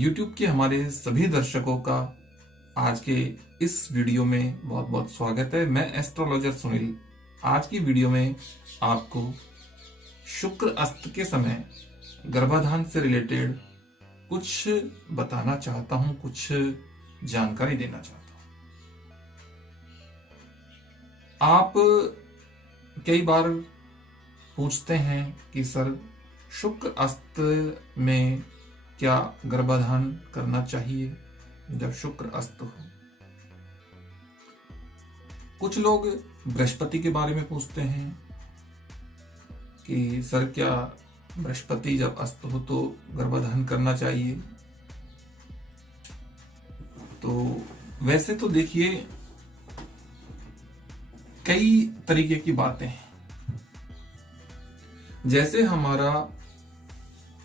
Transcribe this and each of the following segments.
YouTube के हमारे सभी दर्शकों का आज के इस वीडियो में बहुत बहुत स्वागत है। मैं एस्ट्रोलॉजर सुनील आज की वीडियो में आपको शुक्र अस्त के समय गर्भाधान से रिलेटेड कुछ बताना चाहता हूं, कुछ जानकारी देना चाहता हूं। आप कई बार पूछते हैं कि सर शुक्र अस्त में क्या गर्भाधान करना चाहिए जब शुक्र अस्त हो। कुछ लोग बृहस्पति के बारे में पूछते हैं कि सर क्या बृहस्पति जब अस्त हो तो गर्भाधान करना चाहिए। तो वैसे तो देखिए कई तरीके की बातें हैं। जैसे हमारा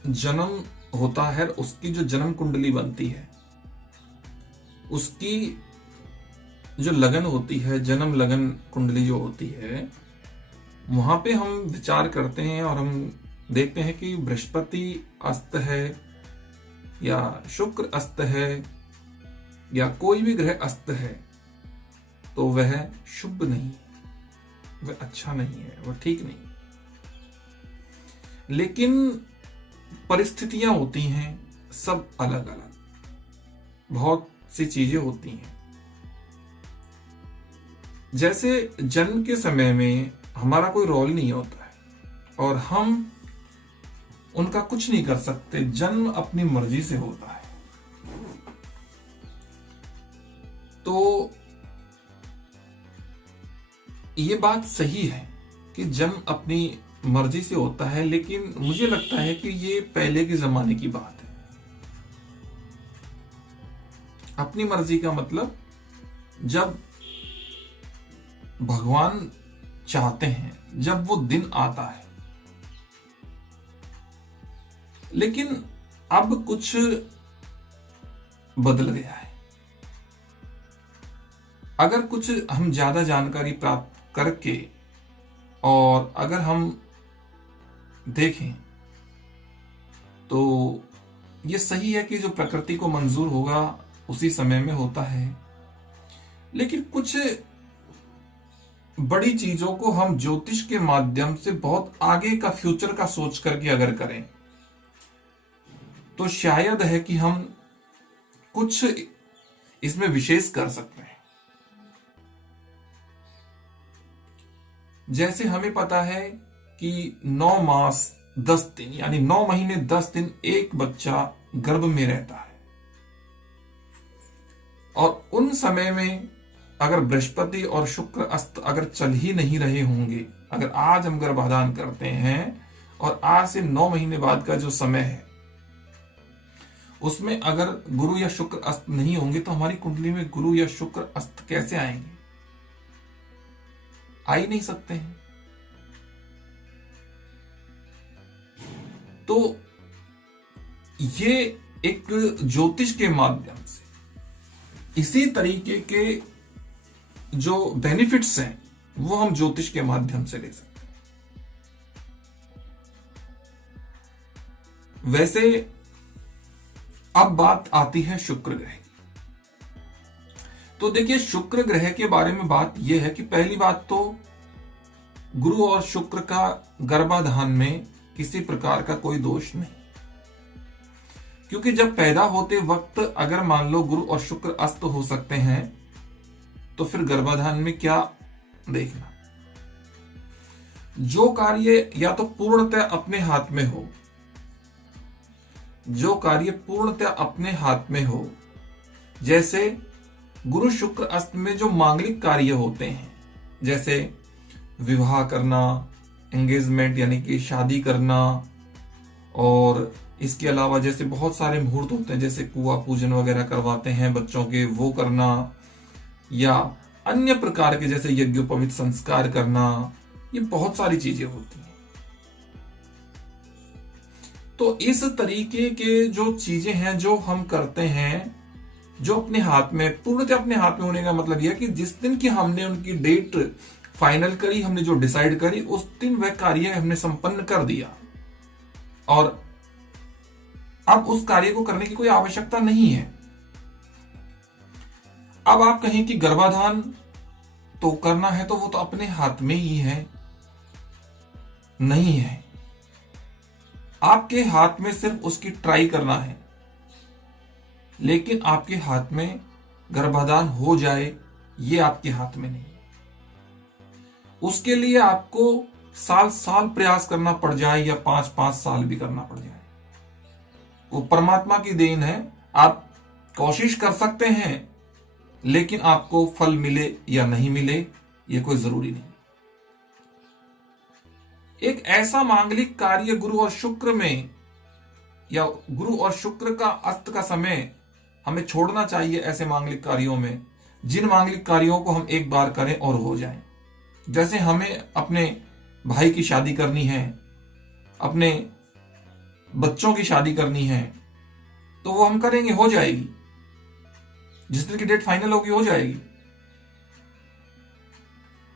जन्म होता है, उसकी जो जन्म कुंडली बनती है, उसकी जो लगन होती है, जन्म लगन कुंडली जो होती है, वहां पे हम विचार करते हैं और हम देखते हैं कि बृहस्पति अस्त है या शुक्र अस्त है या कोई भी ग्रह अस्त है तो वह शुभ नहीं, वह अच्छा नहीं है, वह ठीक नहीं। लेकिन परिस्थितियां होती हैं सब अलग अलग, बहुत सी चीजें होती हैं। जैसे जन्म के समय में हमारा कोई रोल नहीं होता है और हम उनका कुछ नहीं कर सकते, जन्म अपनी मर्जी से होता है। तो ये बात सही है कि जन्म अपनी मर्जी से होता है, लेकिन मुझे लगता है कि ये पहले के जमाने की बात है। अपनी मर्जी का मतलब जब भगवान चाहते हैं, जब वो दिन आता है। लेकिन अब कुछ बदल गया है। अगर कुछ हम ज्यादा जानकारी प्राप्त करके और अगर हम देखें तो ये सही है कि जो प्रकृति को मंजूर होगा उसी समय में होता है। लेकिन कुछ बड़ी चीजों को हम ज्योतिष के माध्यम से बहुत आगे का फ्यूचर का सोच करके अगर करें तो शायद है कि हम कुछ इसमें विशेष कर सकते हैं। जैसे हमें पता है कि 9 मास 10 दिन यानी 9 महीने 10 दिन एक बच्चा गर्भ में रहता है, और उन समय में अगर बृहस्पति और शुक्र अस्त अगर चल ही नहीं रहे होंगे, अगर आज हम गर्भाधान करते हैं और आज से 9 महीने बाद का जो समय है उसमें अगर गुरु या शुक्र अस्त नहीं होंगे तो हमारी कुंडली में गुरु या शुक्र अस्त कैसे आएंगे? आ ही नहीं सकते हैं। तो ये एक ज्योतिष के माध्यम से इसी तरीके के जो बेनिफिट्स हैं वो हम ज्योतिष के माध्यम से ले सकते हैं। वैसे अब बात आती है शुक्र ग्रह की। तो देखिए शुक्र ग्रह के बारे में बात यह है कि पहली बात तो गुरु और शुक्र का गर्भाधान में किसी प्रकार का कोई दोष नहीं, क्योंकि जब पैदा होते वक्त अगर मान लो गुरु और शुक्र अस्त हो सकते हैं तो फिर गर्भाधान में क्या देखना। जो कार्य या तो पूर्णतः अपने हाथ में हो, जो कार्य पूर्णतः अपने हाथ में हो, जैसे गुरु शुक्र अस्त में जो मांगलिक कार्य होते हैं, जैसे विवाह करना, एंगेजमेंट यानी कि शादी करना, और इसके अलावा जैसे बहुत सारे मुहूर्त होते हैं, जैसे कुआं पूजन वगैरह करवाते हैं बच्चों के, वो करना, या अन्य प्रकार के जैसे यज्ञोपवीत संस्कार करना, ये बहुत सारी चीजें होती हैं। तो इस तरीके के जो चीजें हैं जो हम करते हैं, जो अपने हाथ में, पूर्णतः अपने हाथ में होने का मतलब यह कि जिस दिन की हमने उनकी डेट फाइनल करी, हमने जो डिसाइड करी, उस दिन वह कार्य हमने संपन्न कर दिया। और अब उस कार्य को करने की कोई आवश्यकता नहीं है। अब आप कहें कि गर्भाधान तो करना है तो वो तो अपने हाथ में ही है, नहीं है। आपके हाथ में सिर्फ उसकी ट्राई करना है, लेकिन आपके हाथ में गर्भाधान हो जाए ये आपके हाथ में नहीं है। उसके लिए आपको साल साल प्रयास करना पड़ जाए या 5-5 साल भी करना पड़ जाए, वो परमात्मा की देन है। आप कोशिश कर सकते हैं, लेकिन आपको फल मिले या नहीं मिले ये कोई जरूरी नहीं। एक ऐसा मांगलिक कार्य गुरु और शुक्र में, या गुरु और शुक्र का अस्त का समय हमें छोड़ना चाहिए ऐसे मांगलिक कार्यों में, जिन मांगलिक कार्यों को हम एक बार करें और हो जाएं। जैसे हमें अपने भाई की शादी करनी है, अपने बच्चों की शादी करनी है, तो वो हम करेंगे, हो जाएगी। जिस दिन की डेट फाइनल होगी हो जाएगी।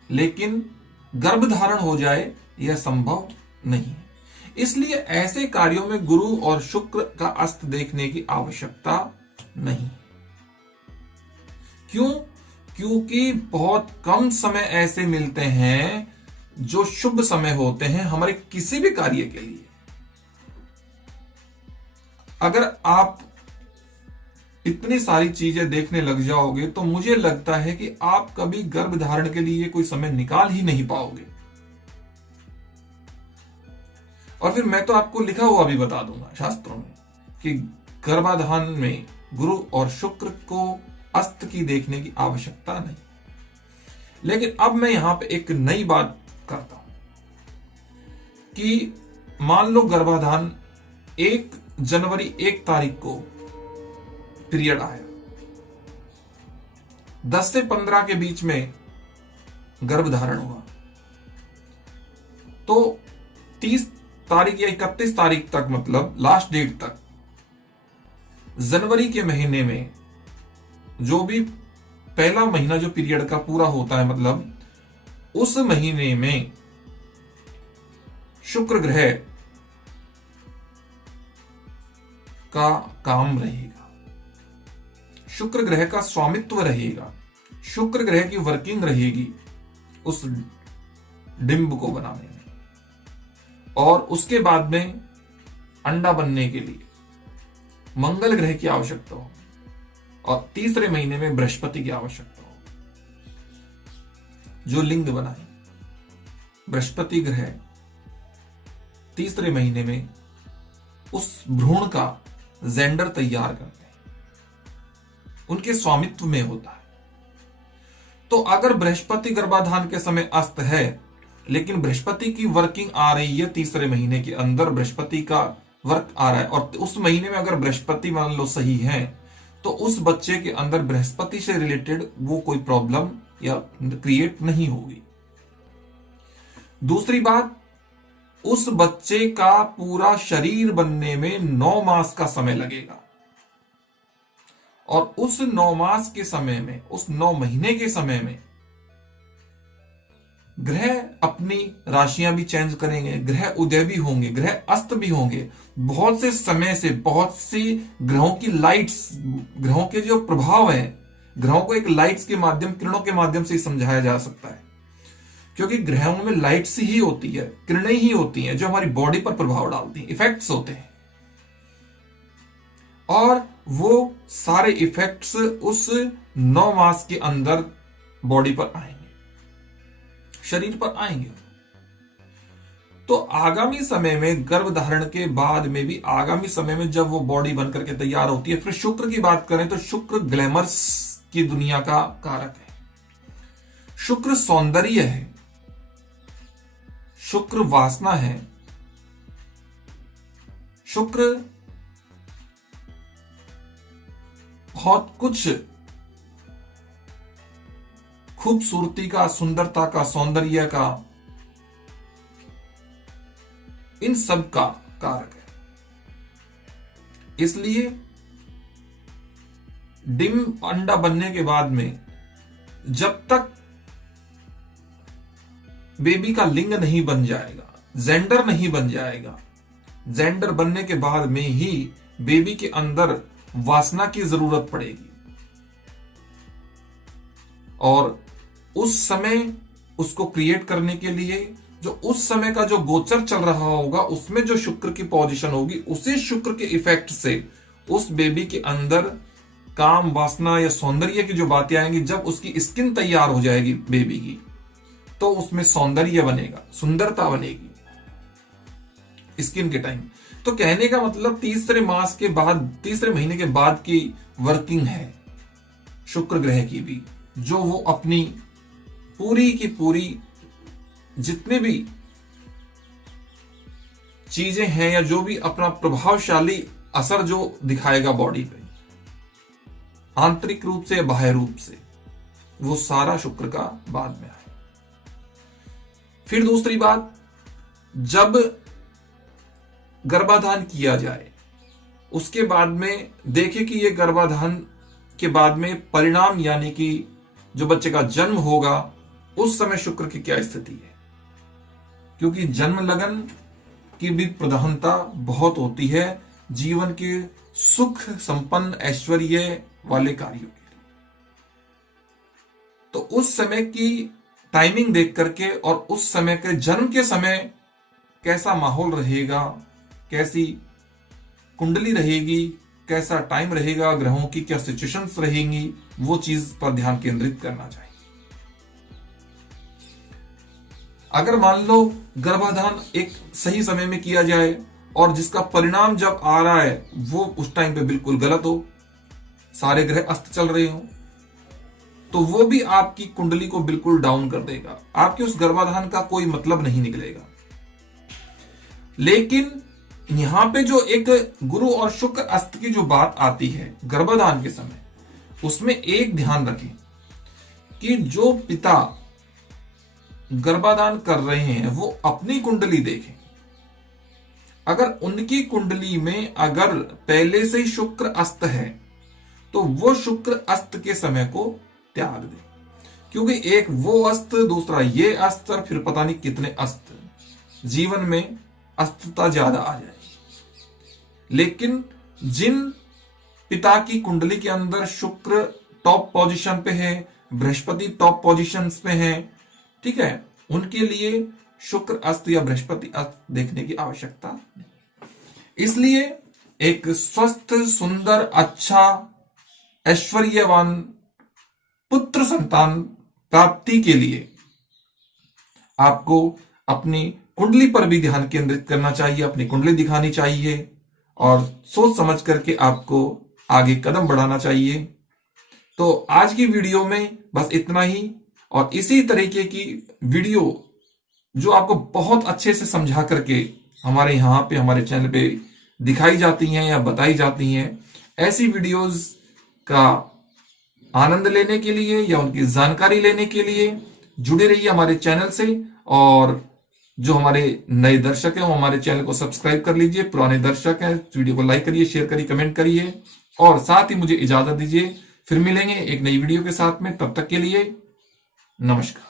लेकिन गर्भधारण हो जाए यह संभव नहीं है। इसलिए ऐसे कार्यों में गुरु और शुक्र का अस्त देखने की आवश्यकता नहीं। क्यों? क्योंकि बहुत कम समय ऐसे मिलते हैं जो शुभ समय होते हैं हमारे किसी भी कार्य के लिए। अगर आप इतनी सारी चीजें देखने लग जाओगे तो मुझे लगता है कि आप कभी गर्भधारण के लिए कोई समय निकाल ही नहीं पाओगे। और फिर मैं तो आपको लिखा हुआ भी बता दूंगा शास्त्रों में कि गर्भाधान में गुरु और शुक्र को अस्त की देखने की आवश्यकता नहीं। लेकिन अब मैं यहां पे एक नई बात करता हूं कि मान लो गर्भाधान 1 जनवरी 1 तारीख को पीरियड आया, 10 से 15 के बीच में गर्भधारण हुआ, तो 30 तारीख या 31 तारीख तक, मतलब लास्ट डेट तक, जनवरी के महीने में जो भी पहला महीना जो पीरियड का पूरा होता है, मतलब उस महीने में शुक्र ग्रह का काम रहेगा, शुक्र ग्रह का स्वामित्व रहेगा, शुक्र ग्रह की वर्किंग रहेगी उस डिंब को बनाने में। और उसके बाद में अंडा बनने के लिए मंगल ग्रह की आवश्यकता हो, और तीसरे महीने में बृहस्पति की आवश्यकता हो जो लिंग बनाए। बृहस्पति ग्रह तीसरे महीने में उस भ्रूण का जेंडर तैयार करते हैं, उनके स्वामित्व में होता है। तो अगर बृहस्पति गर्भाधान के समय अस्त है, लेकिन बृहस्पति की वर्किंग आ रही है, तीसरे महीने के अंदर बृहस्पति का वर्क आ रहा है, और उस महीने में अगर बृहस्पति मान लो सही है, तो उस बच्चे के अंदर बृहस्पति से रिलेटेड वो कोई प्रॉब्लम या क्रिएट नहीं होगी। दूसरी बात, उस बच्चे का पूरा शरीर बनने में 9 मास का समय लगेगा, और उस 9 मास के समय में, उस 9 महीने के समय में ग्रह अपनी राशियां भी चेंज करेंगे, ग्रह उदय भी होंगे, ग्रह अस्त भी होंगे। बहुत से समय से बहुत सी ग्रहों की लाइट्स, ग्रहों के जो प्रभाव है, ग्रहों को एक लाइट्स के माध्यम, किरणों के माध्यम से समझाया जा सकता है, क्योंकि ग्रहों में लाइट्स ही होती है, किरणें ही होती हैं जो हमारी बॉडी पर प्रभाव डालती हैं, इफेक्ट्स होते हैं। और वो सारे इफेक्ट्स उस 9 मास के अंदर बॉडी पर आएंगे, शरीर पर आएंगे। तो आगामी समय में, गर्भधारण के बाद में भी आगामी समय में जब वो बॉडी बनकर के तैयार होती है, फिर शुक्र की बात करें तो शुक्र ग्लैमर्स की दुनिया का कारक है, शुक्र सौंदर्य है, शुक्र वासना है, शुक्र बहुत कुछ खूबसूरती का, सुंदरता का, सौंदर्य का, इन सब का कारक है। इसलिए डिंब अंडा बनने के बाद में जब तक बेबी का लिंग नहीं बन जाएगा, जेंडर नहीं बन जाएगा, जेंडर बनने के बाद में ही बेबी के अंदर वासना की जरूरत पड़ेगी, और उस समय उसको क्रिएट करने के लिए जो उस समय का जो गोचर चल रहा होगा उसमें जो शुक्र की पोजीशन होगी, उसी शुक्र के इफेक्ट से उस बेबी के अंदर काम, वासना या सौंदर्य की जो बातें आएंगी, जब उसकी स्किन तैयार हो जाएगी बेबी की, तो उसमें सौंदर्य बनेगा, सुंदरता बनेगी स्किन के टाइम। तो कहने का मतलब तीसरे मास के बाद, तीसरे महीने के बाद की वर्किंग है शुक्र ग्रह की भी, जो वो अपनी पूरी की पूरी जितने भी चीजें हैं या जो भी अपना प्रभावशाली असर जो दिखाएगा बॉडी पे, आंतरिक रूप से या बाह्य रूप से, वो सारा शुक्र का बाद में आए। फिर दूसरी बात, जब गर्भाधान किया जाए उसके बाद में देखें कि ये गर्भाधान के बाद में परिणाम, यानी कि जो बच्चे का जन्म होगा उस समय शुक्र की क्या स्थिति है, क्योंकि जन्म लगन की भी प्रधानता बहुत होती है जीवन के सुख संपन्न ऐश्वर्य वाले कार्यों के लिए। तो उस समय की टाइमिंग देख करके और उस समय के जन्म के समय कैसा माहौल रहेगा, कैसी कुंडली रहेगी, कैसा टाइम रहेगा, ग्रहों की क्या सिचुएशंस रहेंगी, वो चीज पर ध्यान केंद्रित करना चाहिए। अगर मान लो गर्भाधान एक सही समय में किया जाए और जिसका परिणाम जब आ रहा है वो उस टाइम पे बिल्कुल गलत हो, सारे ग्रह अस्त चल रहे हो, तो वो भी आपकी कुंडली को बिल्कुल डाउन कर देगा, आपके उस गर्भाधान का कोई मतलब नहीं निकलेगा। लेकिन यहां पे जो एक गुरु और शुक्र अस्त की जो बात आती है गर्भाधान के समय, उसमें एक ध्यान रखें कि जो पिता गर्भाधान कर रहे हैं वो अपनी कुंडली देखें। अगर उनकी कुंडली में अगर पहले से ही शुक्र अस्त है तो वो शुक्र अस्त के समय को त्याग दें, क्योंकि एक वो अस्त, दूसरा ये अस्त, और फिर पता नहीं कितने अस्त, जीवन में अस्तता ज्यादा आ जाएगी। लेकिन जिन पिता की कुंडली के अंदर शुक्र टॉप पोजीशन पे है, बृहस्पति टॉप पोजीशंस पे है, ठीक है, उनके लिए शुक्र अस्त या बृहस्पति अस्त देखने की आवश्यकता नहीं। इसलिए एक स्वस्थ, सुंदर, अच्छा, ऐश्वर्यवान पुत्र संतान प्राप्ति के लिए आपको अपनी कुंडली पर भी ध्यान केंद्रित करना चाहिए, अपनी कुंडली दिखानी चाहिए और सोच समझ करके आपको आगे कदम बढ़ाना चाहिए। तो आज की वीडियो में बस इतना ही, और इसी तरीके की वीडियो जो आपको बहुत अच्छे से समझा करके हमारे यहाँ पे, हमारे चैनल पे दिखाई जाती हैं या बताई जाती हैं, ऐसी वीडियोस का आनंद लेने के लिए या उनकी जानकारी लेने के लिए जुड़े रहिए हमारे चैनल से। और जो हमारे नए दर्शक हैं वो हमारे चैनल को सब्सक्राइब कर लीजिए, पुराने दर्शक हैं वीडियो को लाइक करिए, शेयर करिए, कमेंट करिए, और साथ ही मुझे इजाजत दीजिए। फिर मिलेंगे एक नई वीडियो के साथ में, तब तक के लिए नमस्कार।